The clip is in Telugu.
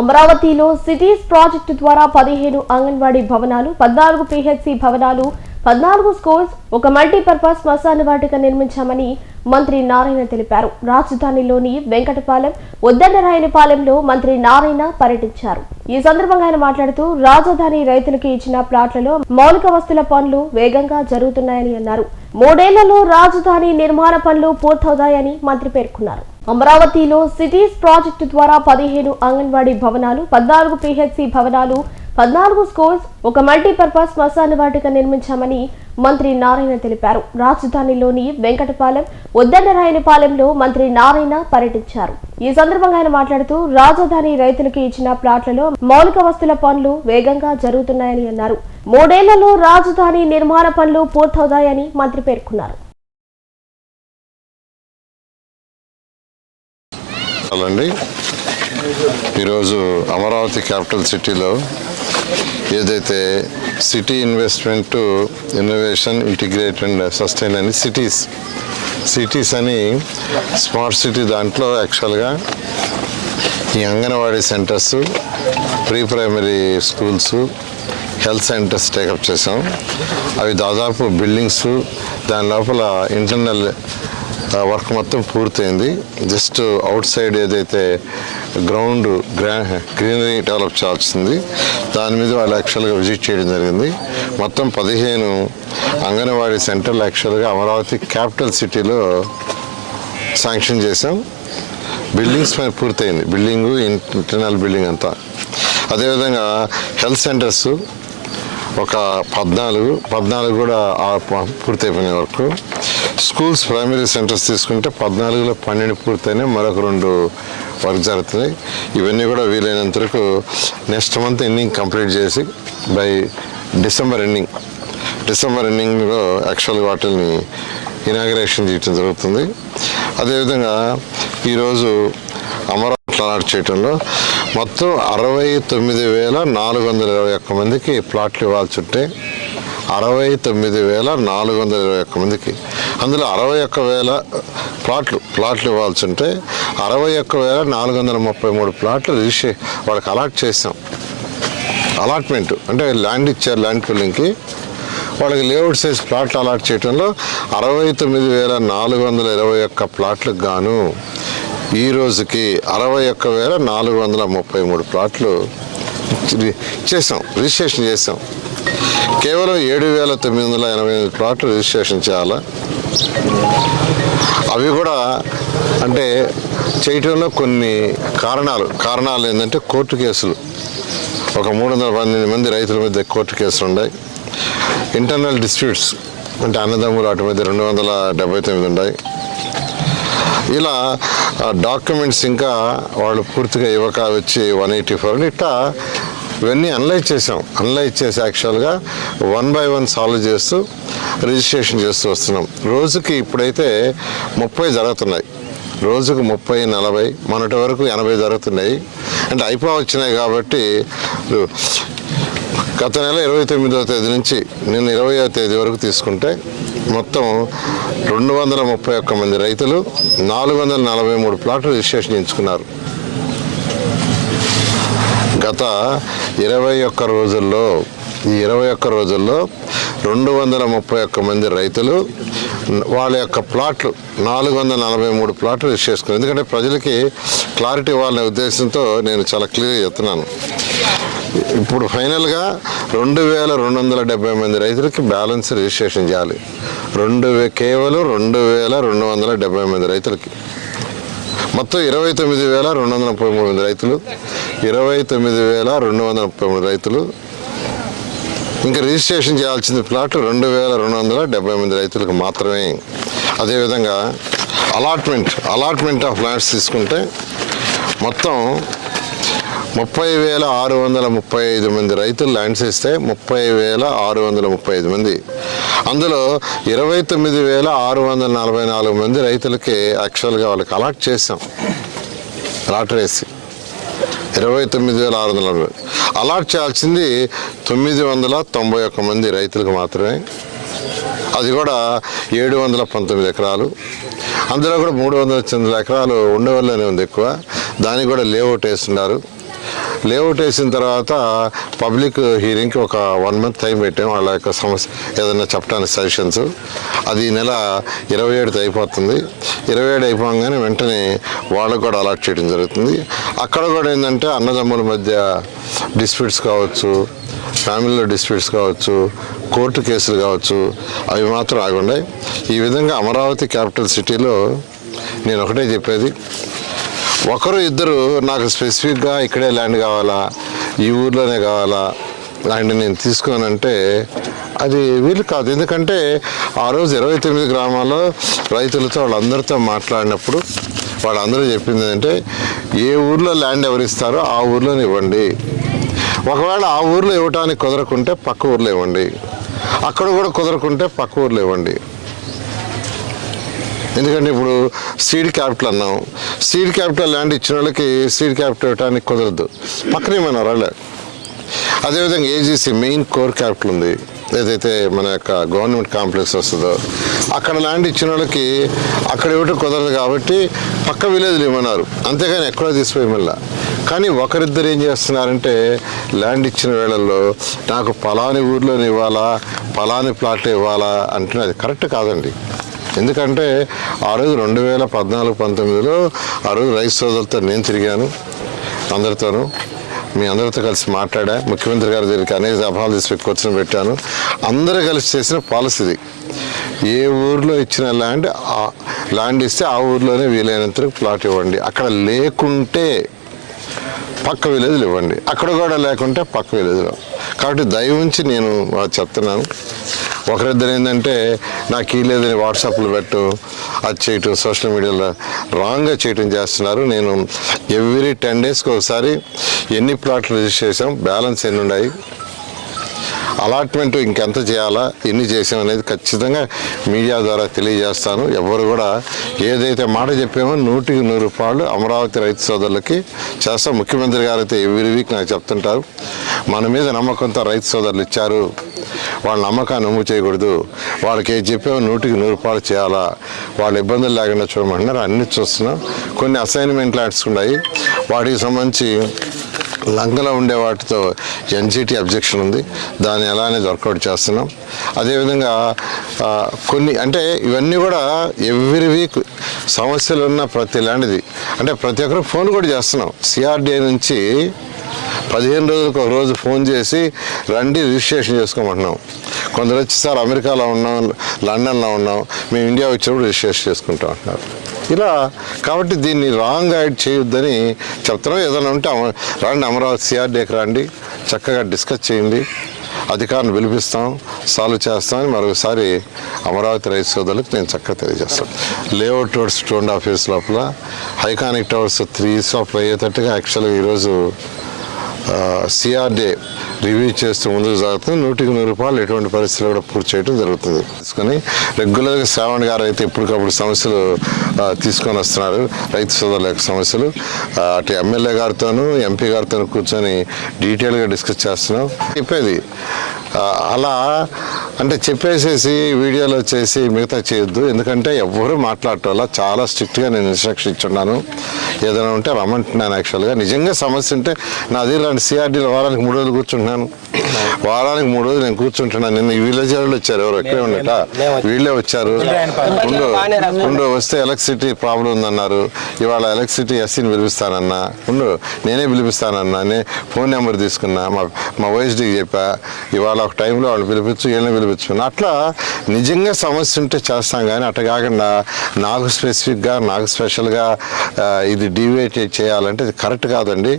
అమరావతిలో సిటీస్ ప్రాజెక్టు ద్వారా పదిహేను అంగన్వాడీ భవనాలు పద్నాలుగు పిహెచ్సి భవనాలు పద్నాలుగు స్కూల్స్ ఒక మల్టీపర్పస్ శ్మశాన వాటిక నిర్మించామని మంత్రి నారాయణ తెలిపారు. రాజధానిలోని వెంకటపాలెం ఉద్దన్నరాయనిపాలెంలో మంత్రి నారాయణ పర్యటించారు. ఈ సందర్భంగా ఆయన మాట్లాడుతూ రాజధాని రైతులకు ఇచ్చిన ప్లాట్లలో మౌలిక వస్తుల పనులు వేగంగా జరుగుతున్నాయని అన్నారు. మూడేళ్ళలో రాజధాని నిర్మాణ పనులు పూర్తవుతాయని మంత్రి పేర్కొన్నారు. అమరావతిలో సిటీస్ ప్రాజెక్టు ద్వారా పదిహేను అంగన్వాడీ భవనాలు పద్నాలుగు పిహెచ్సి భవనాలు పద్నాలుగు స్కూల్స్ ఒక మల్టీపర్పస్ శ్మశాన వాటిక నిర్మించామని మంత్రి నారాయణ తెలిపారు. రాజధానిలోని వెంకటపాలెం ఉద్దన్నరాయనిపాలెంలో మంత్రి నారాయణ పర్యటించారు. ఈ సందర్భంగా ఆయన మాట్లాడుతూ రాజధాని రైతులకు ఇచ్చిన ప్లాట్లలో మౌలిక వస్తుల పనులు వేగంగా జరుగుతున్నాయని అన్నారు. మూడేళ్ళలో రాజధాని నిర్మాణ పనులు పూర్తవుతాయని మంత్రి పేర్కొన్నారు. అండి ఈరోజు అమరావతి క్యాపిటల్ సిటీలో ఏదైతే city investment innovation integrate and sustain అని సిటీస్ సిటీస్ అని స్మార్ట్ సిటీ దాంట్లో యాక్చువల్గా ఈ anganwadi centres pre primary schools health centres take up చేసాం అవి దాదాపు బిల్డింగ్స్ దాని లోపల ఇంటర్నల్ వర్క్ మొత్తం పూర్తయింది. జస్ట్ అవుట్ సైడ్ ఏదైతే గ్రౌండ్ గ్రా గ్రీనరీ డెవలప్ చేయాల్సింది దాని మీద వాళ్ళు యాక్చువల్గా విజిట్ చేయడం జరిగింది. మొత్తం పదిహేను అంగన్వాడీ సెంటర్లు యాక్చువల్గా అమరావతి క్యాపిటల్ సిటీలో శాంక్షన్ చేసాం బిల్డింగ్స్ పైన పూర్తయింది. బిల్డింగు ఇంటర్నల్ బిల్డింగ్ అంతా. అదేవిధంగా హెల్త్ సెంటర్స్ ఒక పద్నాలుగు పద్నాలుగు కూడా పూర్తయిపోయిన వరకు. స్కూల్స్ ప్రైమరీ సెంటర్స్ తీసుకుంటే పద్నాలుగులో పన్నెండు పూర్తయినా మరొక రెండు వర్క్ జరుగుతున్నాయి. ఇవన్నీ కూడా వీలైనంత వరకు నెక్స్ట్ మంత్ ఎండింగ్ కంప్లీట్ చేసి బై డిసెంబర్ ఎండింగ్ డిసెంబర్ ఎండింగ్లో యాక్చువల్ వాటిని ఇనాగరేషన్ చేయటం జరుగుతుంది. అదేవిధంగా ఈరోజు అమరావతి ప్లాట్ చేయడంలో మొత్తం అరవై తొమ్మిది వేల నాలుగు వందల ఇరవై ఒక్క మందికి ప్లాట్లు ఇవ్వాల్సి ఉంటే అరవై తొమ్మిది వేల నాలుగు వందల ఇరవై ఒక్క మందికి. అందులో అరవై ఒక్క వేల ప్లాట్లు ప్లాట్లు ఇవ్వాల్సి ఉంటే అరవై ఒక్క వేల నాలుగు వందల ముప్పై మూడు ప్లాట్లు రిజిస్ట్రే వాళ్ళకి అలాట్ చేసాం. అలాట్మెంట్ అంటే ల్యాండ్ ఇచ్చారు ల్యాండ్ పుల్లింగ్కి వాళ్ళకి లేఅవుట్ సైజ్ ప్లాట్లు అలాట్ చేయడంలో అరవై తొమ్మిది వేల నాలుగు వందల ఇరవై ఒక్క ప్లాట్లకు గాను ఈ రోజుకి అరవై ఒక్క వేల నాలుగు వందల ముప్పై మూడు ప్లాట్లు చేసాం రిజిస్ట్రేషన్ చేసాం. కేవలం ఏడు వేల తొమ్మిది వందల ఎనభై ఎనిమిది ప్లాట్లు రిజిస్ట్రేషన్ చేయాలా? అవి కూడా అంటే చేయటంలో కొన్ని కారణాలు. కారణాలు ఏంటంటే కోర్టు కేసులు. ఒక మూడు వందల పన్నెండు మంది రైతుల మీద కోర్టు కేసులు ఉన్నాయి. ఇంటర్నల్ డిస్ప్యూట్స్ అంటే అన్నదమ్ములు వాటి మీద రెండు వందల డెబ్బై తొమ్మిది ఉన్నాయి. ఇలా డాక్యుమెంట్స్ ఇంకా వాళ్ళు పూర్తిగా ఇవ్వక వచ్చి వన్ ఎయిటీ ఫోర్ ఇట్లా ఇవన్నీ అనలైజ్ చేసాం అనలైజ్ చేసి యాక్చువల్గా వన్ బై వన్ సాల్వ్ చేస్తూ రిజిస్ట్రేషన్ చేస్తూ వస్తున్నాం. రోజుకి ఇప్పుడైతే ముప్పై జరుగుతున్నాయి. రోజుకు ముప్పై నలభై మొన్నటి వరకు ఎనభై జరుగుతున్నాయి. అంటే అయిపో వచ్చినాయి కాబట్టి గత నెల ఇరవై తొమ్మిదవ తేదీ నుంచి నిన్న ఇరవయో తేదీ వరకు తీసుకుంటే మొత్తం రెండు వందల ముప్పై ఒక్క మంది రైతులు నాలుగు వందల నలభై మూడు ప్లాట్లు రిజిస్ట్రేషన్ ఎంచుకున్నారు గత ఇరవై ఒక్క రోజుల్లో ఈ ఇరవై ఒక్క రోజుల్లో రెండు వందల ముప్పై ఒక్క మంది రైతులు వాళ్ళ యొక్క ప్లాట్లు నాలుగు వందల నలభై మూడు ప్లాట్లు రిజిస్టర్ చేసుకున్నారు. ఎందుకంటే ప్రజలకి క్లారిటీ ఇవ్వాలనే ఉద్దేశంతో నేను చాలా క్లియర్గా చెప్తున్నాను. ఇప్పుడు ఫైనల్గా రెండు వేల రెండు వందల డెబ్బై మంది రైతులకి బ్యాలెన్స్ రిజిస్ట్రేషన్ చేయాలి. రెండు కేవలం రెండు వేల రెండు వందల డెబ్బై మంది రైతులకి. మొత్తం ఇరవై తొమ్మిది వేల రెండు వందల ముప్పై మూడు మంది రైతులు ఇరవై తొమ్మిది వేల రెండు వందల ముప్పై మూడు రైతులు. ఇంకా రిజిస్ట్రేషన్ చేయాల్సిన ప్లాట్ రెండు వేల రెండు వందల డెబ్బై మంది రైతులకు మాత్రమే. అదేవిధంగా అలాట్మెంట్ అలాట్మెంట్ ఆఫ్ ల్యాండ్స్ తీసుకుంటే మొత్తం ముప్పై వేల ఆరు వందల ముప్పై ఐదు మంది రైతులు ల్యాండ్స్ ఇస్తే ముప్పై వేల ఆరు వందల ముప్పై ఐదు మంది. అందులో ఇరవై తొమ్మిది వేల ఆరు వందల నలభై నాలుగు మంది రైతులకి యాక్చువల్గా వాళ్ళకి అలాట్ చేసాం అలాట్ వేసి. ఇరవై తొమ్మిది వేల ఆరు వందల నలభై. అలాట్ చేయాల్సింది తొమ్మిది వందల తొంభై ఒక్క మంది రైతులకు మాత్రమే. అది కూడా ఏడు వందల పంతొమ్మిది ఎకరాలు. అందులో కూడా మూడు వందల తొమ్మిది ఎకరాలు ఉండవల్లోనే ఉంది ఎక్కువ. దానికి కూడా లేఅవుట్ వేస్తున్నారు. లేఅవుట్ వేసిన తర్వాత పబ్లిక్ హీరింగ్కి ఒక వన్ మంత్ టైం పెట్టాం. వాళ్ళ యొక్క సమస్య ఏదైనా చెప్పడానికి సజెషన్స్. అది ఈ నెల ఇరవై ఏడుతో అయిపోతుంది. ఇరవై ఏడు అయిపోగానే వెంటనే వాళ్ళకు కూడా అలాట్ చేయడం జరుగుతుంది. అక్కడ కూడా ఏంటంటే అన్నదమ్ముల మధ్య డిస్ప్యూట్స్ కావచ్చు ఫ్యామిలీలో డిస్ప్యూట్స్ కావచ్చు కోర్టు కేసులు కావచ్చు అవి మాత్రం ఆగున్నాయి ఈ విధంగా అమరావతి క్యాపిటల్ సిటీలో నేను ఒకటే చెప్పేది. ఒకరు ఇద్దరు నాకు స్పెసిఫిక్గా ఇక్కడే ల్యాండ్ కావాలా ఈ ఊర్లోనే కావాలా ల్యాండ్ నేను తీసుకోనంటే అది వీలు కాదు. ఎందుకంటే ఆ రోజు ఇరవై తొమ్మిది గ్రామాల్లో రైతులతో వాళ్ళందరితో మాట్లాడినప్పుడు వాళ్ళందరూ చెప్పింది ఏంటంటే ఏ ఊర్లో ల్యాండ్ ఎవరిస్తారో ఆ ఊర్లోనే ఇవ్వండి. ఒకవేళ ఆ ఊర్లో ఇవ్వటానికి కుదరకుంటే పక్క ఊర్లో ఇవ్వండి. అక్కడ కూడా కుదరకుంటే పక్క ఊర్లో ఇవ్వండి. ఎందుకంటే ఇప్పుడు సీడ్ క్యాపిటల్ అన్నాం. సీడ్ క్యాపిటల్ ల్యాండ్ ఇచ్చిన వాళ్ళకి సీడ్ క్యాపిటల్ ఇవ్వడానికి కుదరదు. పక్కనే మన అదేవిధంగా ఏజీసీ మెయిన్ కోర్ క్యాపిటల్ ఉంది. ఏదైతే మన యొక్క గవర్నమెంట్ కాంప్లెక్స్ వస్తుందో అక్కడ ల్యాండ్ ఇచ్చిన వాళ్ళకి అక్కడ ఇవ్వటం కుదరదు కాబట్టి పక్క విలేజ్లు ఇవ్వన్నారు అంతేగాని ఎక్కడో తీసిపోయి మళ్ళా. కానీ ఒకరిద్దరు ఏం చేస్తున్నారంటే ల్యాండ్ ఇచ్చిన వేళల్లో నాకు పలాని ఊర్లోనే ఇవ్వాలా పలాని ప్లాట్ ఇవ్వాలా అంటే అది కరెక్ట్ కాదండి. ఎందుకంటే ఆ రోజు రెండు వేల పద్నాలుగు పంతొమ్మిదిలో ఆ రోజు రైతు సోదరులతో నేను తిరిగాను అందరితోనూ. మీ అందరితో కలిసి మాట్లాడా ముఖ్యమంత్రి గారి దగ్గరికి అనేక సభలు తీసి కూర్చొని పెట్టాను. అందరూ కలిసి చేసిన పాలసీది ఏ ఊర్లో ఇచ్చిన ల్యాండ్ ఆ ల్యాండ్ ఇస్తే ఆ ఊర్లోనే వీలైనంత ప్లాట్ ఇవ్వండి. అక్కడ లేకుంటే పక్క విలేజ్లు ఇవ్వండి. అక్కడ కూడా లేకుంటే పక్క విలేజ్లో. కాబట్టి దయ ఉంచి నేను చెప్తున్నాను. ఒకరిద్దరు ఏంటంటే నాకు ఈ లేదని వాట్సాప్లో పెట్టు అది చేయటం సోషల్ మీడియాలో రాంగ్గా చేయటం చేస్తున్నారు. నేను ఎవ్రీ టెన్ డేస్కి ఒకసారి ఎన్ని ప్లాట్లు రిజిస్టర్ చేసాం బ్యాలెన్స్ ఎన్ని ఉన్నాయి అలాట్మెంట్ ఇంకెంత చేయాలా? ఎన్ని చేసాం అనేది ఖచ్చితంగా మీడియా ద్వారా తెలియజేస్తాను. ఎవరు కూడా ఏదైతే మాట చెప్పామో నూటికి నూరు రూపాయలు అమరావతి రైతు సోదరులకి చేస్తాం. ముఖ్యమంత్రి గారు అయితే ఎవ్రీ వీక్ నాకు చెప్తుంటారు మన మీద నమ్మకంతో రైతు సోదరులు ఇచ్చారు వాళ్ళ నమ్మకాన్ని నమ్ము చేయకూడదు వాళ్ళకి ఏది చెప్పామో నూటికి నూరు రూపాయలు చేయాలా వాళ్ళ ఇబ్బందులు లేకుండా చూడమంటున్నారు. అన్ని చూస్తున్నాం. కొన్ని అసైన్మెంట్ ల్యాండ్స్ ఉన్నాయి. వాటికి సంబంధించి లంగలో ఉండే వాటితో ఎన్జిటి అబ్జెక్షన్ ఉంది. దాన్ని ఎలానే వర్కౌట్ చేస్తున్నాం. అదేవిధంగా కొన్ని అంటే ఇవన్నీ కూడా ఎవ్రీ వీక్ సమస్యలు ఉన్న ప్రతి లాంటిది అంటే ప్రతి ఒక్కరు ఫోన్ కూడా చేస్తున్నాం. సిఆర్డీఏ నుంచి పదిహేను రోజులకు ఒక రోజు ఫోన్ చేసి రండి రిజిస్ట్రేషన్ చేసుకోమంటున్నాం. కొందరు వచ్చి సార్ అమెరికాలో ఉన్నాం లండన్లో ఉన్నాం. మేము ఇండియా వచ్చినప్పుడు రిజిస్ట్రేషన్ చేసుకుంటాం అంటున్నారు. ఇలా కాబట్టి దీన్ని రాంగ్ గైడ్ చేయొద్దని చెప్తున్నాం. ఏదైనా ఉంటే రండి అమరావతి సిఆర్డీకి రండి. చక్కగా డిస్కస్ చేయండి. అధికారులను పిలిపిస్తాం. సాల్వ్ చేస్తామని మరొకసారి అమరావతి రైతు సోదరులకు నేను చక్కగా తెలియజేస్తాను. Layout towers two and half years లోపల హైకానిక్ టవర్స్ త్రీ ఇయర్స్ లోపల అయ్యేటట్టుగా యాక్చువల్గా ఈరోజు సిఆర్డే రివ్యూ చేస్తూ ముందుకు సాగుతుంది. నూటికి నూరు రూపాయలు ఎటువంటి పరిస్థితులు కూడా పూర్తి చేయడం జరుగుతుంది. తీసుకొని రెగ్యులర్గా శ్రావణ్ గారు అయితే ఎప్పటికప్పుడు సమస్యలు తీసుకొని వస్తున్నారు. రైతు సోదరుల యొక్క సమస్యలు. అటు ఎమ్మెల్యే గారితోనూ ఎంపీ గారితోనూ కూర్చొని డీటెయిల్గా డిస్కస్ చేస్తున్నాం. చెప్పేది అలా అంటే చెప్పేసేసి వీడియోలో చేసి మిగతా చేయొద్దు. ఎందుకంటే ఎవ్వరూ మాట్లాడటం చాలా స్ట్రిక్ట్గా నేను ఇన్స్ట్రక్షన్ ఇచ్చున్నాను. ఏదైనా ఉంటే రమ్మంటున్నాను యాక్చువల్గా నిజంగా సమస్య ఉంటే నాది ఇలాంటి సిఆర్డీలో వారానికి మూడు రోజులు కూర్చుంటున్నాను. వారానికి మూడు రోజులు నేను కూర్చుంటున్నాను. నిన్న విలేజ్ వాళ్ళు వచ్చారు. ఎవరు ఎక్కడే ఉండట? వీళ్ళే వచ్చారు. ఉండు ఉండు వస్తే ఎలక్ట్రిసిటీ ప్రాబ్లం ఉందన్నారు. ఇవాళ ఎలక్ట్రిసిటీ ఎస్సీని పిలిపిస్తానన్నా. ఉండు నేనే పిలిపిస్తానన్నా. నే ఫోన్ నెంబర్ తీసుకున్నా. మా మా ఓఎస్డీకి చెప్పా. ఇవాళ ఒక టైంలో వాళ్ళు పిలిపించు వీళ్ళని నిలబెచ్చుకున్నాను అట్లా నిజంగా సమస్య ఉంటే చేస్తాం కానీ అట్లా కాకుండా నాకు స్పెసిఫిక్గా నాకు స్పెషల్గా ఇది డివేట్ చేయాలంటే ఇది కరెక్ట్ కాదండి.